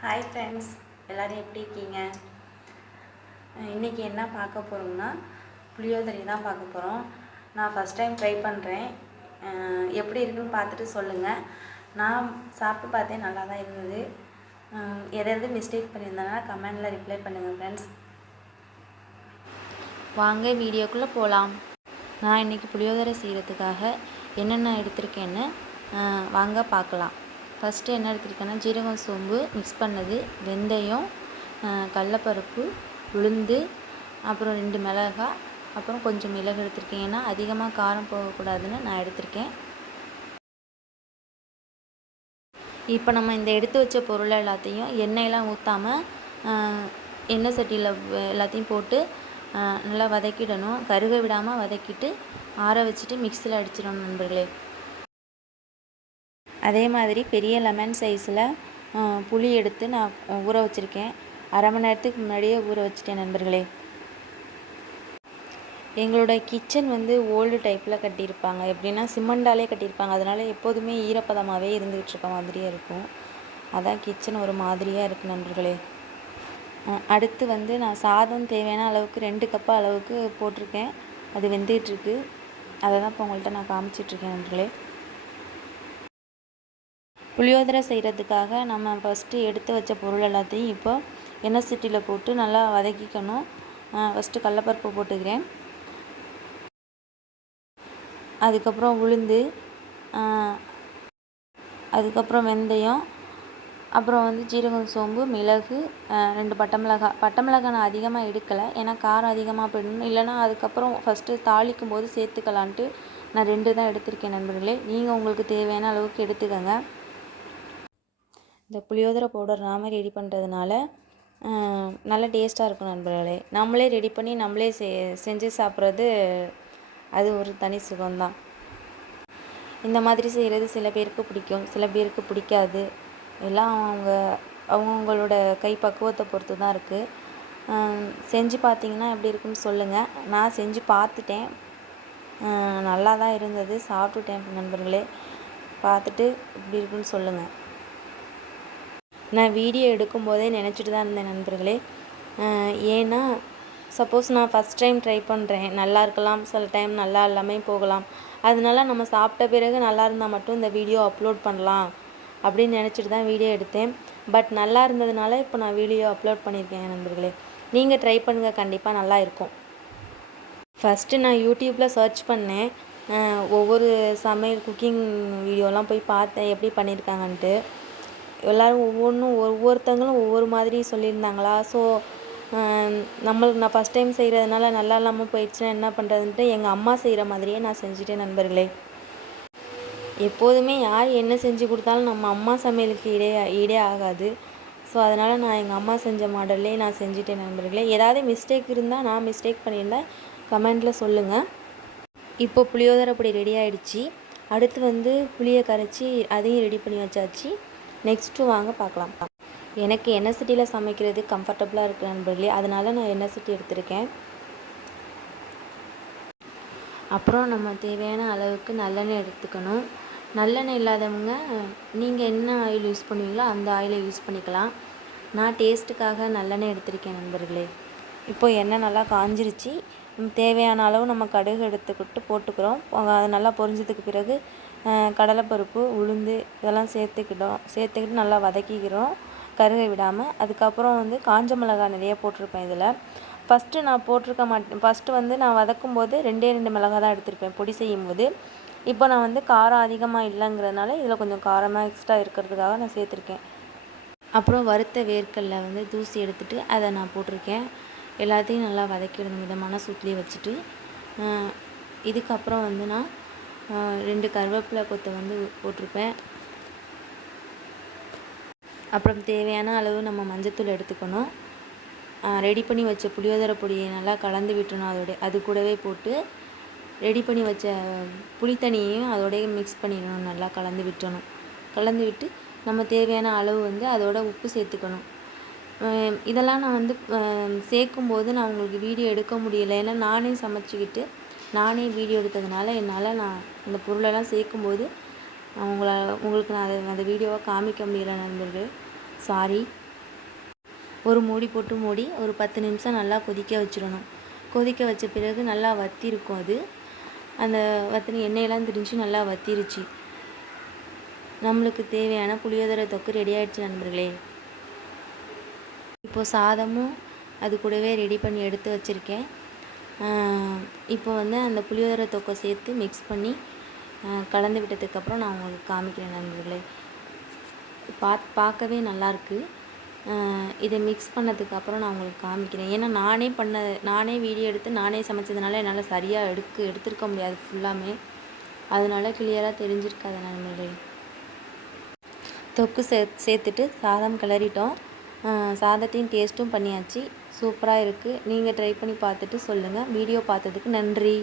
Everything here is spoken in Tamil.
ஹாய் ஃப்ரெண்ட்ஸ் எல்லோரும் எப்படி இருக்கீங்க? இன்றைக்கி என்ன பார்க்க போகிறோம்னா புளியோதரை தான் பார்க்க போகிறோம் நான் ஃபஸ்ட் டைம் ட்ரை பண்ணுறேன் எப்படி இருக்குன்னு பார்த்துட்டு சொல்லுங்கள் நான் சாப்பிட்டு பார்த்தேன் நல்லா தான் இருந்தது. எதாவது எது மிஸ்டேக் பண்ணியிருந்தேன்னா கமெண்டில் ரிப்ளை பண்ணுங்கள் ஃப்ரெண்ட்ஸ் வாங்க வீடியோக்குள்ளே போகலாம் நான் இன்றைக்கி புளியோதரை செய்கிறதுக்காக என்னென்ன எடுத்திருக்கேன்னு வாங்க பார்க்கலாம். ஃபஸ்ட்டு என்ன எடுத்துருக்கேன்னா ஜீரகம் சோம்பு மிக்ஸ் பண்ணது வெந்தயம் கடலப்பருப்பு உளுந்து அப்புறம் ரெண்டு மிளகாய் அப்புறம் கொஞ்சம் மிளகு எடுத்திருக்கேன். ஏன்னா அதிகமாக காரம் போகக்கூடாதுன்னு நான் எடுத்திருக்கேன். இப்போ நம்ம இந்த எடுத்து வச்ச பொருள் எல்லாத்தையும் எண்ணெயெல்லாம் ஊற்றாமல் எண்ணெய் சட்டியில் எல்லாத்தையும் போட்டு நல்லா வதக்கிடணும். கருக விடாமல் வதக்கிட்டு ஆற வச்சுட்டு மிக்சியில் அடிச்சிடணும் நண்பர்களே. அதே மாதிரி பெரிய லெமன் சைஸில் புளி எடுத்து நான் ஊற வச்சுருக்கேன். அரை மணி நேரத்துக்கு முன்னாடியே ஊற வச்சுட்டேன் நண்பர்களே. எங்களோட கிச்சன் வந்து ஓல்டு டைப்பில் கட்டியிருப்பாங்க. எப்படின்னா சிமெண்டாலே கட்டியிருப்பாங்க. அதனால் எப்போதுமே ஈரப்பதமாகவே இருந்துகிட்டு இருக்க மாதிரியே இருக்கும். அதான் கிச்சன் ஒரு மாதிரியாக இருக்குது நண்பர்களே. அடுத்து வந்து நான் சாதம் தேவையான அளவுக்கு ரெண்டு கப்பு அளவுக்கு போட்டிருக்கேன். அது வெந்துகிட்ருக்கு அதை தான் இப்போ உங்கள்கிட்ட நான் காமிச்சிட்ருக்கேன் நண்பர்களே. புளியோதரை செய்கிறதுக்காக நம்ம ஃபஸ்ட்டு எடுத்து வச்ச பொருள் எல்லாத்தையும் இப்போ எண்ணெய் சட்டியில் போட்டு நல்லா வதக்கிக்கணும். ஃபஸ்ட்டு கடலப்பருப்பு போட்டுக்கிறேன். அதுக்கப்புறம் உளுந்து அதுக்கப்புறம் வெந்தயம் அப்புறம் வந்து ஜீரகம் சோம்பு மிளகு ரெண்டு பட்டை மிளகாய் பட்டை மிளகாய் நான் அதிகமாக எடுக்கலை. ஏன்னா காரம் அதிகமாக போயிடணும் இல்லைன்னா அதுக்கப்புறம் ஃபஸ்ட்டு தாளிக்கும் போது சேர்த்துக்கலான்ட்டு நான் ரெண்டு தான் எடுத்திருக்கேன் நண்பர்களே. நீங்கள் உங்களுக்கு தேவையான அளவுக்கு எடுத்துக்கோங்க. இந்த புளியோதரை பவுடர் நாமே ரெடி பண்ணுறதுனால நல்ல டேஸ்ட்டாக இருக்கும் நண்பர்களே. நம்மளே ரெடி பண்ணி நம்மளே செ செஞ்சு சாப்பிட்றது அது ஒரு தனி சுகம்தான். இந்த மாதிரி செய்கிறது சில பேருக்கு பிடிக்கும் சில பேருக்கு பிடிக்காது. எல்லாம் அவங்க அவங்கவுங்களோட கை பக்குவத்தை பொறுத்து தான் இருக்குது செஞ்சு பார்த்தீங்கன்னா எப்படி இருக்குன்னு சொல்லுங்கள் நான் செஞ்சு பார்த்துட்டேன். நல்லா தான் இருந்தது. சாப்பிட்டுட்டேன் நண்பர்களே. பார்த்துட்டு எப்படி இருக்குன்னு சொல்லுங்கள் நான் வீடியோ எடுக்கும்போதே நினச்சிட்டு தான் இருந்தேன் நண்பர்களே. ஏன்னா சப்போஸ் நான் ஃபஸ்ட் டைம் ட்ரை பண்ணுறேன் நல்லா இருக்கலாம் சில டைம் நல்லா இல்லாமல் போகலாம். அதனால நம்ம சாப்பிட்ட பிறகு நல்லா இருந்தால் மட்டும் இந்த வீடியோ அப்லோட் பண்ணலாம் அப்படின்னு நினச்சிட்டு தான் வீடியோ எடுத்தேன். பட் நல்லா இருந்ததுனால இப்போ நான் வீடியோ அப்லோட் பண்ணியிருக்கேன் நண்பர்களே. நீங்கள் ட்ரை பண்ணுங்கள் கண்டிப்பாக நல்லா இருக்கும். ஃபஸ்ட்டு நான் யூடியூப்பில் சர்ச் பண்ணேன். ஒவ்வொரு சமையல் குக்கிங் வீடியோலாம் போய் பார்த்தேன் எப்படி பண்ணியிருக்காங்கன்ட்டு. எல்லோரும் ஒவ்வொன்றும் ஒவ்வொருத்தங்களும் ஒவ்வொரு மாதிரி சொல்லியிருந்தாங்களா? ஸோ நம்மளுக்கு நான் ஃபஸ்ட் டைம் செய்கிறதுனால நல்லா இல்லாமல் போயிடுச்சுன்னா என்ன பண்ணுறதுன்ட்டு எங்கள் அம்மா செய்கிற மாதிரியே நான் செஞ்சுட்டேன் நண்பர்களே. எப்போதுமே யார் என்ன செஞ்சு கொடுத்தாலும் நம்ம அம்மா சமையலுக்கு இடே ஈடே ஆகாது. ஸோ அதனால் நான் எங்கள் அம்மா செஞ்ச மாடல்லே நான் செஞ்சுட்டேன் நண்பர்களே. ஏதாவது மிஸ்டேக் இருந்தால் நான் மிஸ்டேக் பண்ணியிருந்தேன் கமெண்டில் சொல்லுங்கள் இப்போ புளியோதரை பொடி ரெடி ஆகிடுச்சி அடுத்து வந்து புளியை கரைச்சி அதையும் ரெடி பண்ணி வச்சாச்சு. நெக்ஸ்ட்டு வாங்க பார்க்கலாம். எனக்கு எண்ணெய் சமைக்கிறது கம்ஃபர்டபுளாக இருக்குது நண்பர்களே அதனால் நான் எண்ணெய் எடுத்திருக்கேன்? அப்புறம் நம்ம தேவையான அளவுக்கு நல்லெண்ணெய் எடுத்துக்கணும். நல்லெண்ணெய் இல்லாதவங்க நீங்கள் என்ன ஆயில் யூஸ் பண்ணுவீங்களோ அந்த ஆயிலை யூஸ் பண்ணிக்கலாம். நான் டேஸ்ட்டுக்காக நல்லெண்ணெய் எடுத்திருக்கேன் நண்பர்களே. இப்போ எண்ணெய் நல்லா காஞ்சிருச்சு. தேவையான அளவு நம்ம கடுகு எடுத்துக்கிட்டு போட்டுக்கிறோம். அது நல்லா பொரிஞ்சதுக்கு பிறகு கடலைப்பருப்பு உளுந்து இதெல்லாம் சேர்த்துக்கிட்டோம். சேர்த்துக்கிட்டு நல்லா வதக்கிக்கிறோம். கருக விடாமல் அதுக்கப்புறம் வந்து காஞ்ச மிளகாய் நிறைய போட்டிருப்பேன் இதில். ஃபஸ்ட்டு நான் போட்டிருக்க மாட்டேன் ஃபஸ்ட்டு வந்து நான் வதக்கும் போது ரெண்டே ரெண்டு மிளகாய் தான் எடுத்திருப்பேன் பொடி செய்யும் போது இப்போ நான் வந்து காரம் அதிகமாக இல்லைங்கிறதுனால இதில் கொஞ்சம் காரமாக எக்ஸ்ட்ரா இருக்கிறதுக்காக நான் சேர்த்துருக்கேன். அப்புறம் வறுத்த வேர்க்கல்ல வந்து தூசி எடுத்துகிட்டு அதை நான் போட்டிருக்கேன். எல்லாத்தையும் நல்லா வதக்கிடணும். விதமான சூட்லேயே வச்சுட்டு. இதுக்கப்புறம் வந்து நான் ரெண்டு கருவேப்பிலை கொத்தை வந்து போட்டிருப்பேன். அப்புறம் தேவையான அளவு நம்ம மஞ்சத்தூள் எடுத்துக்கணும். ரெடி பண்ணி வச்ச புளியோதரை பொடியை நல்லா கலந்து விட்டுணும் அதோடைய அது கூடவே போட்டு ரெடி பண்ணி வச்ச புளித்தண்ணியையும் அதோடய மிக்ஸ் பண்ணிடணும் நல்லா கலந்து விட்டணும். கலந்து விட்டு நம்ம தேவையான அளவு வந்து அதோட உப்பு சேர்த்துக்கணும். இதெல்லாம் நான் வந்து சேர்க்கும்போது நான் உங்களுக்கு வீடியோ எடுக்க முடியல. ஏன்னா நானே சமைச்சிக்கிட்டு நானே வீடியோ எடுத்ததுனால என்னால் நான் இந்த பொருளெல்லாம் சேர்க்கும்போது உங்களை உங்களுக்கு நான் அதை அந்த வீடியோவை காமிக்க முடியல நண்பர்கள். சாரி ஒரு மூடி போட்டு மூடி ஒரு பத்து நிமிஷம் நல்லா கொதிக்க வச்சிடணும். கொதிக்க வச்ச பிறகு நல்லா வத்திருக்கும் அது. அந்த வத்தின எண்ணெயெல்லாம் திரிஞ்சு நல்லா வத்திருச்சு. நம்மளுக்கு தேவையான புளியோதரை தொக்கு ரெடி ஆகிடுச்சு நண்பர்களே. இப்போது சாதமும் அது கூடவே ரெடி பண்ணி எடுத்து வச்சுருக்கேன். இப்போ வந்து அந்த புளியோதரை தொக்கை சேர்த்து மிக்ஸ் பண்ணி கலந்து விட்டதுக்கப்புறம் நான் உங்களுக்கு காமிக்கிறேன் நண்பர்களே. பா பார்க்கவே நல்லாயிருக்கு. இதை மிக்ஸ் பண்ணதுக்கப்புறம் நான் உங்களுக்கு காமிக்கிறேன். ஏன்னா நானே பண்ண நானே வீடியோ எடுத்து நானே சமைச்சதுனால என்னால் சரியாக எடுக்க எடுத்திருக்க முடியாது ஃபுல்லாமே அதனால கிளியராக தெரிஞ்சிருக்காது நண்பர்களே. தொக்கு சே சேர்த்துட்டு சாதம் கிளறிட்டோம். சாதத்தையும் டேஸ்ட்டும் பண்ணியாச்சு. சூப்பராக இருக்குது நீங்கள் ட்ரை பண்ணி பார்த்துட்டு சொல்லுங்கள் வீடியோ பார்த்ததுக்கு நன்றி.